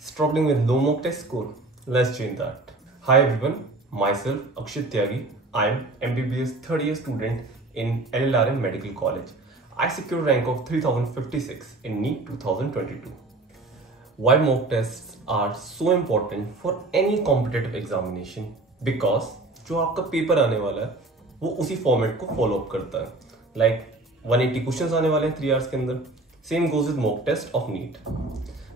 Struggling with low mock test score? Let's change that. Hi everyone, myself Akshit Tyagi. I am MBBS third year student in LLRM Medical College. I secured rank of 3056 in NEET 2022. Why mock tests are so important for any competitive examination? Because जो आपका paper आने वाला है वो उसी format को follow up करता है. लाइक 180 क्वेश्चंस आने वाले हैं 3 आवर्स के अंदर. Same goes with mock test of NEET.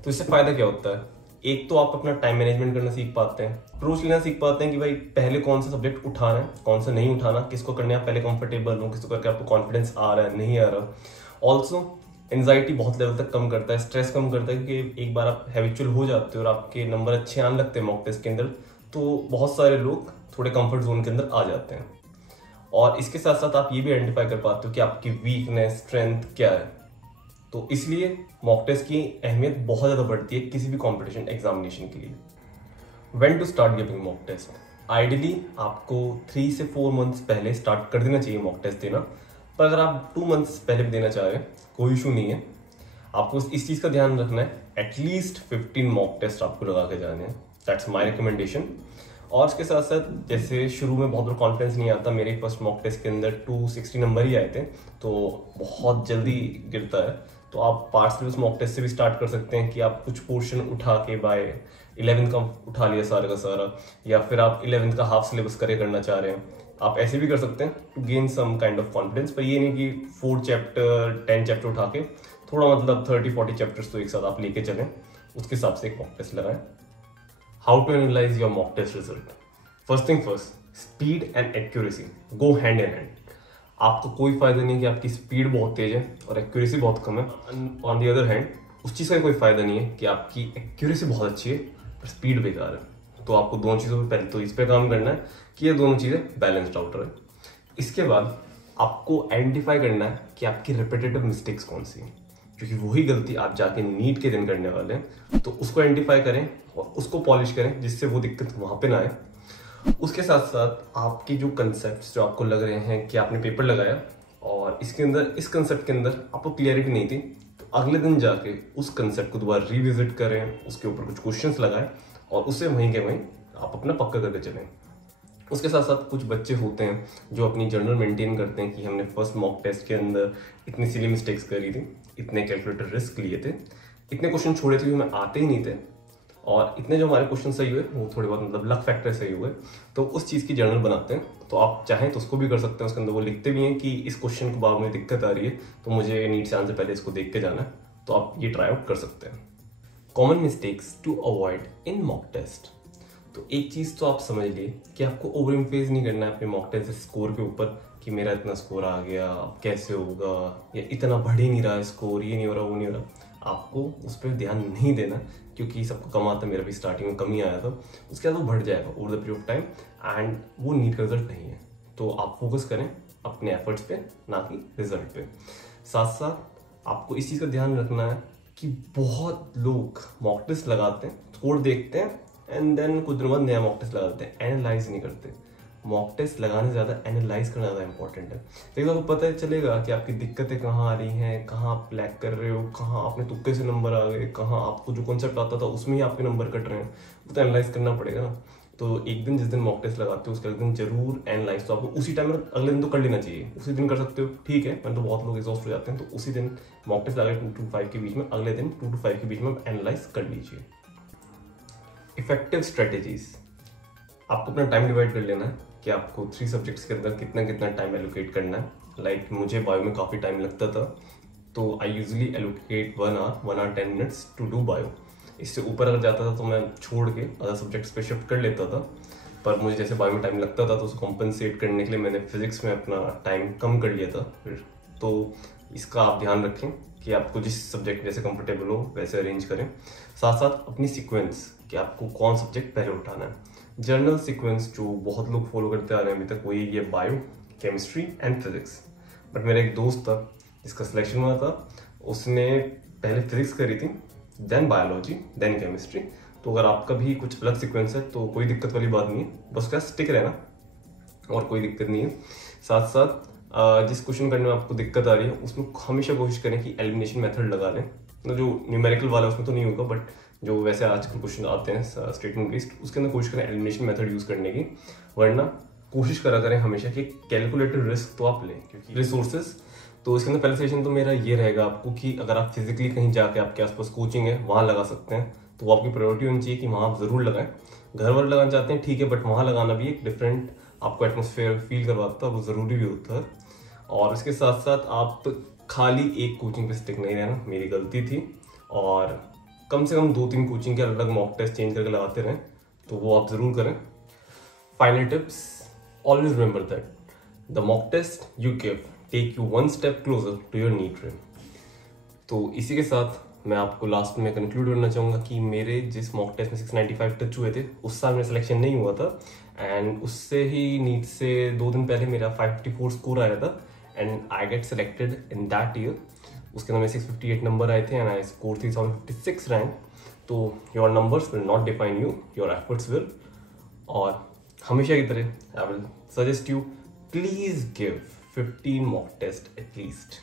तो इससे फायदा क्या होता है? एक तो आप अपना टाइम मैनेजमेंट करना सीख पाते हैं, अप्रोच लेना सीख पाते हैं कि भाई पहले कौन सा सब्जेक्ट उठाना है, कौन सा नहीं उठाना, किसको करने आप पहले कंफर्टेबल हो, किसको करके आपको कॉन्फिडेंस आ रहा है नहीं आ रहा. ऑल्सो एंजाइटी बहुत लेवल तक कम करता है, स्ट्रेस कम करता है, क्योंकि एक बार आप हैबिचुअल हो जाते हो और आपके नंबर अच्छे आने लगते हैं मॉक टेस्ट के अंदर, तो बहुत सारे लोग थोड़े कंफर्ट जोन के अंदर आ जाते हैं. और इसके साथ साथ आप ये भी आइडेंटिफाई कर पाते हो कि आपकी वीकनेस स्ट्रेंथ क्या है. तो इसलिए मॉक टेस्ट की अहमियत बहुत ज़्यादा बढ़ती है किसी भी कॉम्पिटिशन एग्जामिनेशन के लिए. When to start giving mock test? Ideally आपको 3 से 4 मंथ्स पहले स्टार्ट कर देना चाहिए मॉक टेस्ट देना. पर अगर आप 2 मंथ्स पहले भी देना चाह रहे हैं कोई इशू नहीं है. आपको इस चीज़ का ध्यान रखना है, एटलीस्ट 15 मॉक टेस्ट आपको लगा के जाने हैं. That's my recommendation. और इसके साथ साथ जैसे शुरू में बहुत बड़ा कॉन्फिडेंस नहीं आता, मेरे फर्स्ट मॉक टेस्ट के अंदर 260 नंबर ही आए थे, तो बहुत जल्दी गिरता है. तो आप पार्ट सिलेबस मॉक टेस्ट से भी स्टार्ट कर सकते हैं कि आप कुछ पोर्शन उठा के बाय 11th का उठा लिया सारा का सारा, या फिर आप 11th का हाफ सिलेबस करना चाह रहे हैं, आप ऐसे भी कर सकते हैं to gain some kind of confidence. पर ये नहीं कि 4 चैप्टर 10 चैप्टर उठा के थोड़ा मतलब 30-40 चैप्टर्स तो एक साथ आप लेके चलें, उसके हिसाब से एक मॉक टेस्ट लगाएं. How to analyse your mock test result? First thing first, speed and accuracy go hand in hand. आपको कोई फायदा नहीं कि आपकी स्पीड बहुत तेज है और एक्यूरेसी बहुत कम है. ऑन दी अदर हैंड उस चीज़ का कोई फायदा नहीं है कि आपकी एक्यूरेसी बहुत अच्छी है पर स्पीड बेकार है. तो आपको दोनों चीज़ों पे पहले तो इस पे काम करना है कि ये दोनों चीज़ें बैलेंस्ड आउट रहे. इसके बाद आपको आइडेंटिफाई करना है कि आपकी रिपीटेटिव मिस्टेक्स कौन सी हैं, क्योंकि वही गलती आप जाके नीट के दिन करने वाले हैं. तो उसको आइडेंटिफाई करें और उसको पॉलिश करें जिससे वो दिक्कत वहाँ पे ना आए. उसके साथ साथ आपके जो कंसेप्ट जो आपको लग रहे हैं कि आपने पेपर लगाया और इसके अंदर इस कंसेप्ट के अंदर आपको क्लियरिटी नहीं थी, तो अगले दिन जाके उस कंसेप्ट को दोबारा रिविजिट करें, उसके ऊपर कुछ क्वेश्चंस लगाएं और उससे वहीं के वहीं आप अपना पक्का करके चलें. उसके साथ साथ कुछ बच्चे होते हैं जो अपनी जर्नल मेंटेन करते हैं कि हमने फर्स्ट मॉक टेस्ट के अंदर इतनी सिली मिस्टेक्स करी थी, इतने कैलकुलेटर रिस्क लिए थे, इतने क्वेश्चन छोड़े थे जो हमें आते ही नहीं थे, और इतने जो हमारे क्वेश्चन सही हुए वो थोड़े बहुत मतलब लक फैक्टर सही हुए, तो उस चीज़ की जर्नल बनाते हैं. तो आप चाहें तो उसको भी कर सकते हैं. उसके अंदर वो लिखते भी हैं कि इस क्वेश्चन को बाद में दिक्कत आ रही है तो मुझे नीट से आने से पहले इसको देख के जाना है. तो आप ये ट्राई आउट कर सकते हैं. Common mistakes to avoid in mock test. तो एक चीज़ तो आप समझ लिए कि आपको ओवर इम्फेज नहीं करना है अपने मॉक टेस्ट स्कोर के ऊपर कि मेरा इतना स्कोर आ गया अब कैसे होगा, या इतना बढ़ ही नहीं रहा है स्कोर, ये नहीं हो रहा वो नहीं हो रहा. आपको उस पर ध्यान नहीं देना क्योंकि सबको कम आता है. मेरा भी स्टार्टिंग में कम ही आया था, उसके बाद वो बढ़ जाएगा over the period of time and वो नीट का रिजल्ट नहीं है. तो आप फोकस करें अपने एफर्ट्स पे, ना कि रिजल्ट पे. साथ साथ आपको इस चीज़ का ध्यान रखना है कि बहुत लोग मॉक टेस्ट लगाते हैं, स्कोर देखते हैं एंड देन कुछ दिनों बाद नया मॉक टेस्ट लगाते हैं, एनालाइज नहीं करते. मॉक टेस्ट लगाने से ज़्यादा एनालाइज करना ज़्यादा इंपॉर्टेंट है. लेकिन आपको पता चलेगा कि आपकी दिक्कतें कहाँ आ रही हैं, कहाँ आप लैग कर रहे हो, कहाँ आपने तुक्के से नंबर आ गए, कहाँ आपको जो कॉन्सेप्ट आता था उसमें ही आपके नंबर कट रहे हैं. वो तो एनालाइज करना पड़ेगा ना. तो एक दिन जिस दिन मॉक टेस्ट लगाते हो उसके अगले दिन जरूर एनालाइज, तो आपको उसी टाइम में अगले दिन तो कर लेना चाहिए. उसी दिन कर सकते हो, ठीक है, मैं तो बहुत लोग एग्जॉस्ट हो जाते हैं, तो उसी दिन मॉक टेस्ट लगा 2 to 5 के बीच में, अगले दिन 2 to 5 के बीच में एनालाइज कर लीजिए. Effective strategies. आपको अपना टाइम डिवाइड कर लेना है कि आपको 3 सब्जेक्ट्स के अंदर कितना कितना टाइम एलोकेट करना है. लाइक मुझे बायो में काफ़ी टाइम लगता था, तो I usually allocate 1 hour 10 minutes to do bio. इससे ऊपर अगर जाता था तो मैं छोड़ के अदर सब्जेक्ट्स पे शिफ्ट कर लेता था. पर मुझे जैसे बायो में टाइम लगता था तो उसको कॉम्पनसेट करने के लिए मैंने फिजिक्स में अपना टाइम कम कर लिया था फिर. तो इसका आप ध्यान रखें कि आपको जिस सब्जेक्ट जैसे कंफर्टेबल हो वैसे अरेंज करें. साथ साथ अपनी सीक्वेंस कि आपको कौन सब्जेक्ट पहले उठाना है. जर्नल सीक्वेंस जो बहुत लोग फॉलो करते आ रहे हैं अभी तक, वही ये bio, chemistry and physics. But मेरा एक दोस्त था जिसका सिलेक्शन हुआ था, उसने पहले फिजिक्स करी थी, देन बायोलॉजी, देन केमिस्ट्री. तो अगर आपका भी कुछ अलग सीक्वेंस है तो कोई दिक्कत वाली बात नहीं है, बस क्या स्टिक रहना और कोई दिक्कत नहीं है. साथ साथ जिस क्वेश्चन करने में आपको दिक्कत आ रही है उसमें हमेशा कोशिश करें कि एलिमिनेशन मेथड लगा लें. जो न्यूमेरिकल वाला है उसमें तो नहीं होगा, बट जो वैसे आज के क्वेश्चन आते हैं स्टेटमेंट बेस्ड, उसके अंदर कोशिश करें एलिमिनेशन मेथड यूज करने की, वरना कोशिश करा करें हमेशा कि कैलकुलेटेड रिस्क तो आप लें। क्योंकि रिसोर्सेज, तो इसके अंदर पहले सेशन तो मेरा ये रहेगा आपको कि अगर आप फिजिकली कहीं जाके आपके आसपास कोचिंग है वहाँ लगा सकते हैं, तो वो आपकी प्रायोरिटी होनी चाहिए कि वहाँ आप जरूर लगाएं। घर वर लगाना चाहते हैं ठीक है, बट वहाँ लगाना भी एक डिफरेंट आपको एटमोसफेयर फील करवाता है, वो ज़रूरी भी होता है। और इसके साथ साथ आप खाली एक कोचिंग पे स्टिक नहीं रहना, मेरी गलती थी, और कम से कम 2-3 कोचिंग के अलग मॉक टेस्ट चेंज करके लगाते रहें, तो वो आप ज़रूर करें। Final tips, always remember that the mock test you give take you one step closer to your need dream. तो इसी के साथ मैं आपको लास्ट में कंक्लूड करना चाहूँगा कि मेरे जिस मॉक टेस्ट में 695 टच हुए थे, उस साल मेरा सिलेक्शन नहीं हुआ था, एंड उससे ही नीट से 2 दिन पहले मेरा 554 स्कोर आया था, and I get selected in that year. उसके अंदर मेरे 658 नंबर आए थे एंड आई स्कोर 3056 रैंक। तो your numbers will not define you, your efforts will. और हमेशा की तरह I will suggest you, please give 15 mock test at least.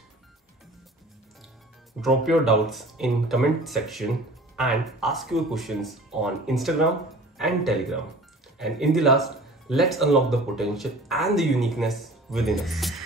Drop your doubts in comment section and ask your questions on Instagram and Telegram. And in the last, let's unlock the potential and the uniqueness within us.